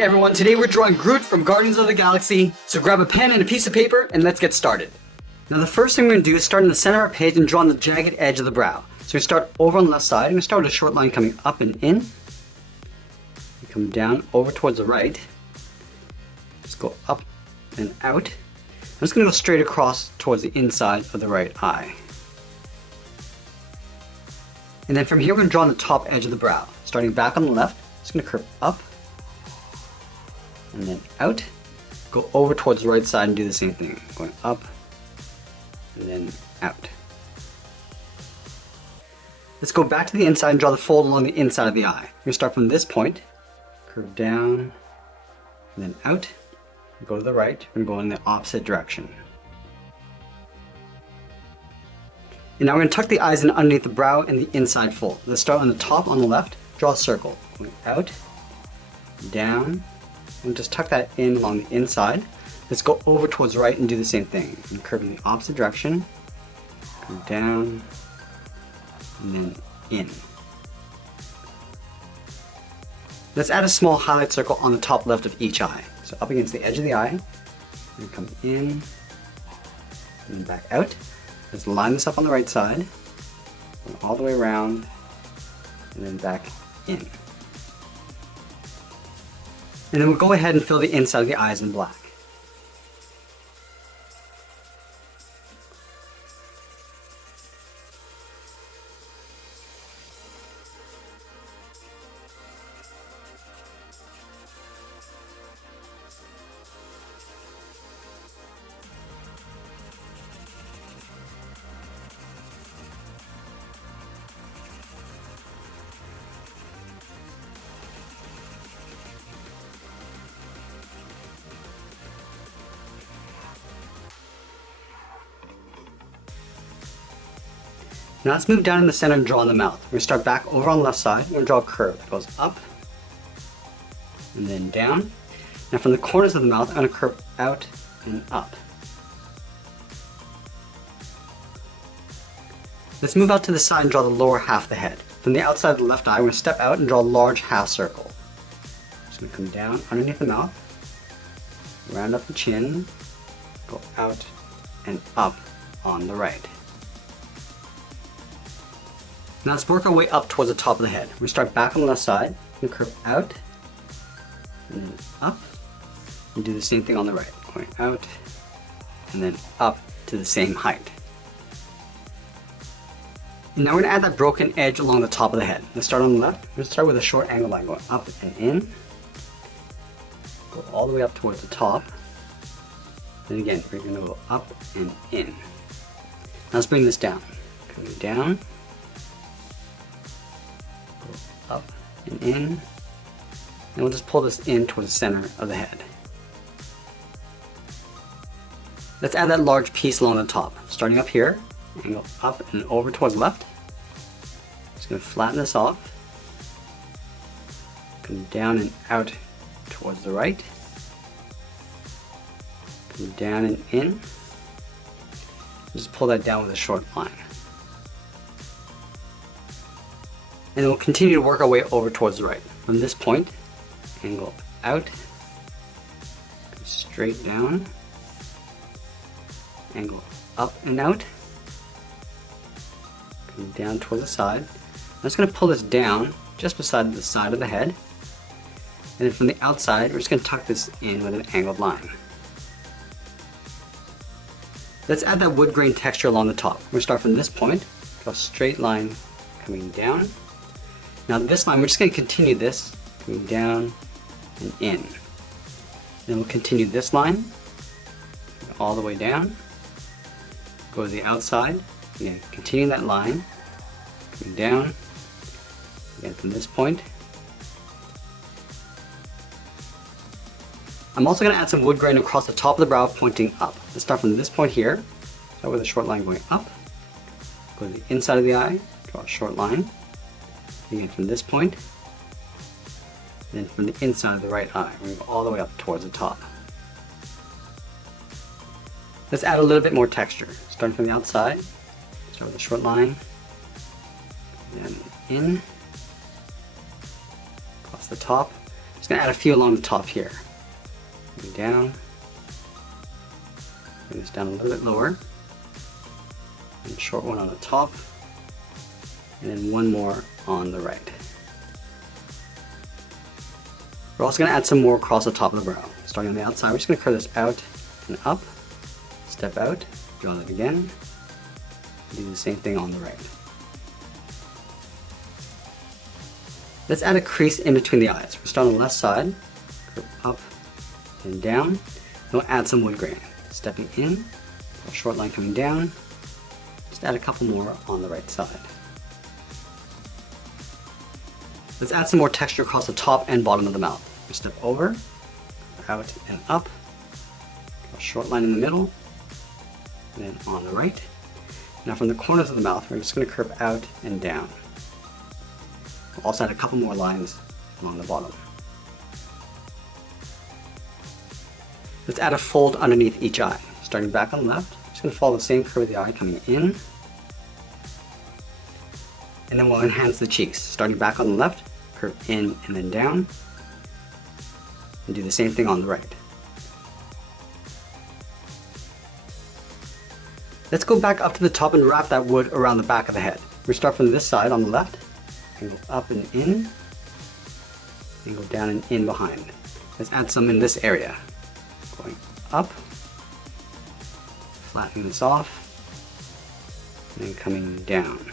Alright everyone, today we're drawing Groot from Guardians of the Galaxy, so grab a pen and a piece of paper and let's get started. Now the first thing we're going to do is start in the center of our page and draw on the jagged edge of the brow. So we start over on the left side, and we start with a short line coming up and in. We come down over towards the right. Just go up and out. I'm just going to go straight across towards the inside of the right eye. And then from here we're going to draw on the top edge of the brow. Starting back on the left, just going to curve up and then out. Go over towards the right side and do the same thing. Going up and then out. Let's go back to the inside and draw the fold along the inside of the eye. We're going to start from this point, curve down and then out. Go to the right, we're going to go in the opposite direction. And now we're going to tuck the eyes in underneath the brow and the inside fold. Let's start on the top on the left, draw a circle. Going out, down, and just tuck that in along the inside. Let's go over towards the right and do the same thing. And curve in the opposite direction, come down, and then in. Let's add a small highlight circle on the top left of each eye. So up against the edge of the eye, and come in, and then back out. Let's line this up on the right side, all the way around, and then back in. And then we'll go ahead and fill the inside of the eyes in black. Now let's move down in the center and draw in the mouth. We're going to start back over on the left side. We're going to draw a curve that goes up and then down. Now from the corners of the mouth, I'm going to curve out and up. Let's move out to the side and draw the lower half of the head. From the outside of the left eye, we're going to step out and draw a large half circle. Just going to come down underneath the mouth, round up the chin, go out and up on the right. Now let's work our way up towards the top of the head. We start back on the left side, and curve out, and then up, and do the same thing on the right. Going out, and then up to the same height. And now we're going to add that broken edge along the top of the head. Let's start on the left. We're going to start with a short angle line going up and in. Go all the way up towards the top. Then again, we're going to go up and in. Now let's bring this down. Coming down. Up and in, and we'll just pull this in towards the center of the head. Let's add that large piece along the top. Starting up here, angle up and over towards left. Just going to flatten this off. Come down and out towards the right. Come down and in. Just pull that down with a short line. And then we'll continue to work our way over towards the right. From this point, angle out, straight down, angle up and out, come down towards the side. I'm just going to pull this down just beside the side of the head. And then from the outside, we're just going to tuck this in with an angled line. Let's add that wood grain texture along the top. We're going to start from this point, draw a straight line coming down. Now this line, we're just going to continue this, coming down and in. Then we'll continue this line, all the way down, go to the outside, again, continue that line, coming down, again from this point. I'm also going to add some wood grain across the top of the brow, pointing up. Let's start from this point here, start with a short line going up, go to the inside of the eye, draw a short line. Again from this point, then from the inside of the right eye, we're going to go all the way up towards the top. Let's add a little bit more texture. Starting from the outside, start with a short line, then in, across the top. going to add a few along the top here. Coming down. Bring this down a little bit lower. And a short one on the top. And then one more on the right. We're also going to add some more across the top of the brow. Starting on the outside, we're just going to curve this out and up. Step out, draw that again. Do the same thing on the right. Let's add a crease in between the eyes. We'll start on the left side, curve up and down. Then we'll add some wood grain. Stepping in, a short line coming down. Just add a couple more on the right side. Let's add some more texture across the top and bottom of the mouth. We step over, out and up, a short line in the middle, and then on the right. Now from the corners of the mouth, we're just going to curve out and down. We'll also add a couple more lines along the bottom. Let's add a fold underneath each eye. Starting back on the left, just going to follow the same curve of the eye coming in. And then we'll enhance the cheeks. Starting back on the left, curve in and then down. And do the same thing on the right. Let's go back up to the top and wrap that wood around the back of the head. We start from this side on the left, and go up and in, and go down and in behind. Let's add some in this area. Going up, flattening this off, and then coming down.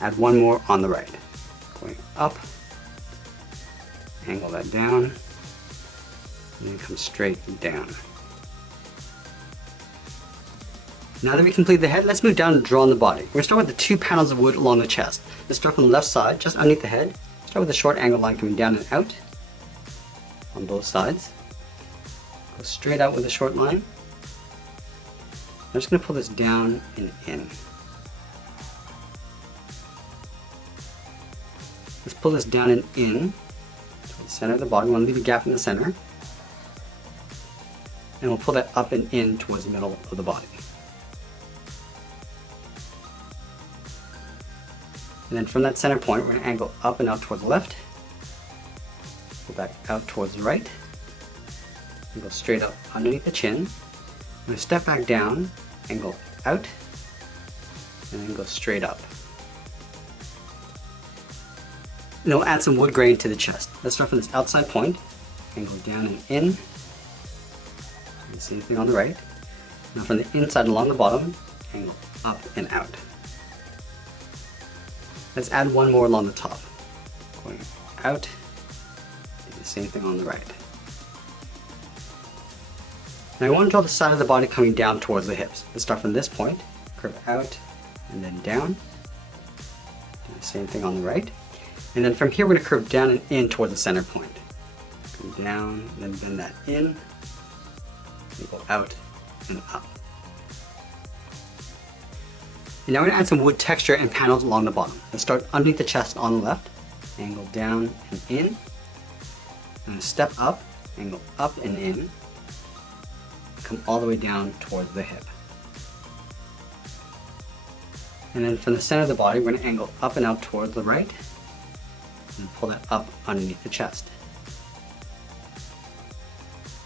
Add one more on the right. Going up, angle that down, and then come straight down. Now that we complete the head, let's move down and draw on the body. We're going to start with the 2 panels of wood along the chest. Let's start from the left side, just underneath the head. Start with a short angled line coming down and out on both sides. Go straight out with a short line. I'm just going to pull this down and in. Let's pull this down and in to the center of the body. We want to leave a gap in the center. And we'll pull that up and in towards the middle of the body. And then from that center point, we're going to angle up and out towards the left. Go back out towards the right. And go straight up underneath the chin. I'm going to step back down, angle out, and then go straight up. And then we'll add some wood grain to the chest. Let's start from this outside point, angle down and in. And the same thing on the right. Now from the inside along the bottom, angle up and out. Let's add one more along the top. Going out, do the same thing on the right. Now I want to draw the side of the body coming down towards the hips. Let's start from this point, curve out and then down. Do the same thing on the right. And then from here we're going to curve down and in towards the center point. Come down, and then bend that in, and go out and up. And now we're going to add some wood texture and panels along the bottom. Let's start underneath the chest on the left, angle down and in, and step up, angle up and in, come all the way down towards the hip. And then from the center of the body, we're going to angle up and out towards the right, and pull that up underneath the chest.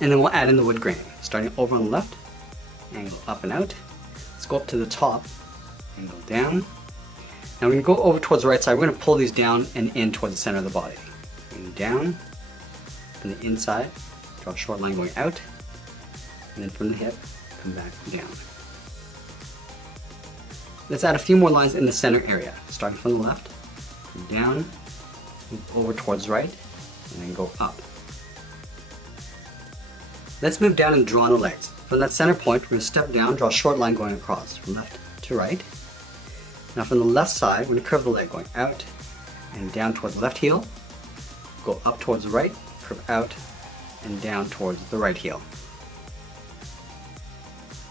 And then we'll add in the wood grain. Starting over on the left, angle up and out. Let's go up to the top, angle down. Now we're going to go over towards the right side. We're going to pull these down and in towards the center of the body. Going down, from the inside, draw a short line going out, and then from the hip, come back down. Let's add a few more lines in the center area. Starting from the left, come down, move over towards the right, and then go up. Let's move down and draw on the legs. From that center point, we're going to step down, draw a short line going across from left to right. Now from the left side, we're going to curve the leg going out and down towards the left heel, go up towards the right, curve out and down towards the right heel.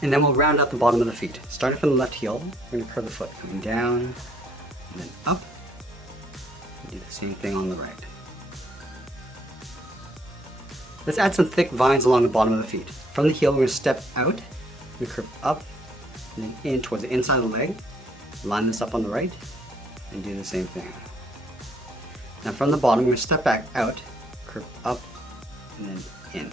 And then we'll round out the bottom of the feet. Starting from the left heel, we're going to curve the foot coming down and then up. And do the same thing on the right. Let's add some thick vines along the bottom of the feet. From the heel, we're going to step out, we curve up and then in towards the inside of the leg. Line this up on the right and do the same thing. Now from the bottom, we're going to step back out, curve up, and then in.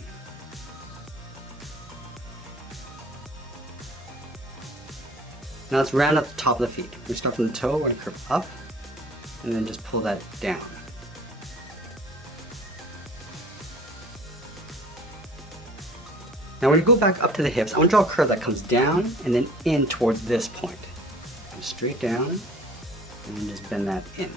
Now let's round up the top of the feet. We start from the toe, we're going to curve up, and then just pull that down. Now when you go back up to the hips, I want to draw a curve that comes down and then in towards this point. Go straight down, and then just bend that in.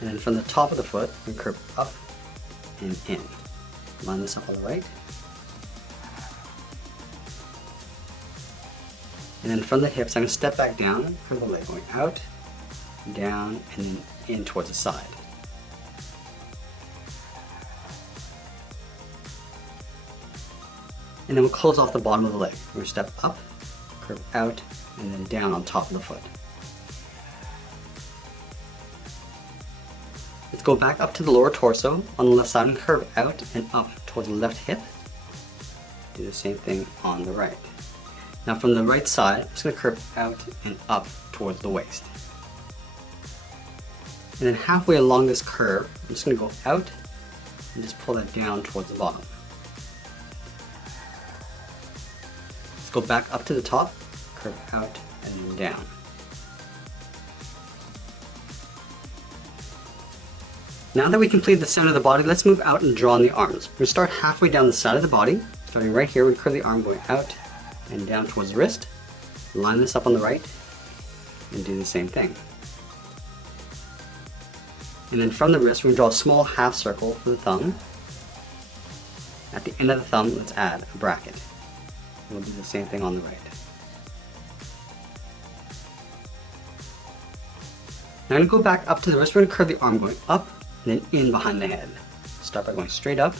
And then from the top of the foot, we curve up and in. Line this up on the right. And then from the hips, I'm going to step back down, curve the leg going out, down, and then in towards the side. And then we'll close off the bottom of the leg. We're going to step up, curve out, and then down on top of the foot. Let's go back up to the lower torso on the left side and curve out and up towards the left hip. Do the same thing on the right. Now from the right side, I'm just going to curve out and up towards the waist. And then halfway along this curve, I'm just going to go out and just pull that down towards the bottom. Let's go back up to the top, curve out and then down. Now that we completed the center of the body, let's move out and draw on the arms. We're going to start halfway down the side of the body. Starting right here, we curve the arm going out and down towards the wrist. Line this up on the right and do the same thing. And then from the wrist, we're going to draw a small half circle for the thumb. At the end of the thumb, let's add a bracket. We'll do the same thing on the right. Now I'm going to go back up to the wrist. We're going to curve the arm going up and then in behind the head. Start by going straight up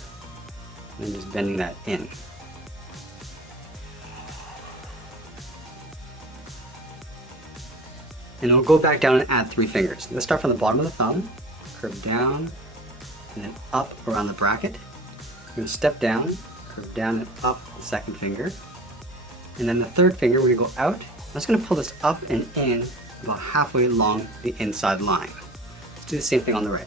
and then just bending that in. And we'll go back down and add 3 fingers. Let's start from the bottom of the thumb, curve down, and then up around the bracket. We're going to step down, curve down and up the second finger. And then the third finger, we're going to go out. I'm just going to pull this up and in about halfway along the inside line. Let's do the same thing on the right.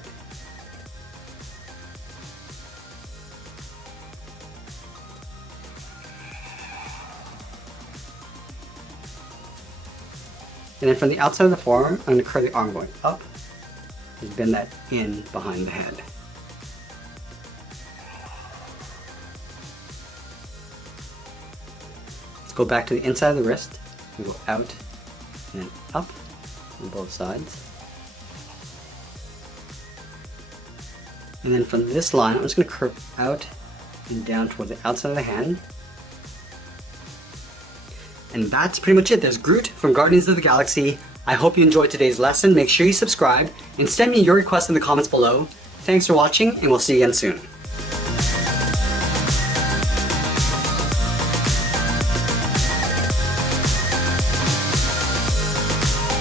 And then from the outside of the forearm, I'm going to curve the arm going up and bend that in behind the head. Let's go back to the inside of the wrist. We go out and then up on both sides. And then from this line, I'm just going to curve out and down towards the outside of the hand. And that's pretty much it. There's Groot from Guardians of the Galaxy. I hope you enjoyed today's lesson. Make sure you subscribe and send me your requests in the comments below. Thanks for watching, and we'll see you again soon.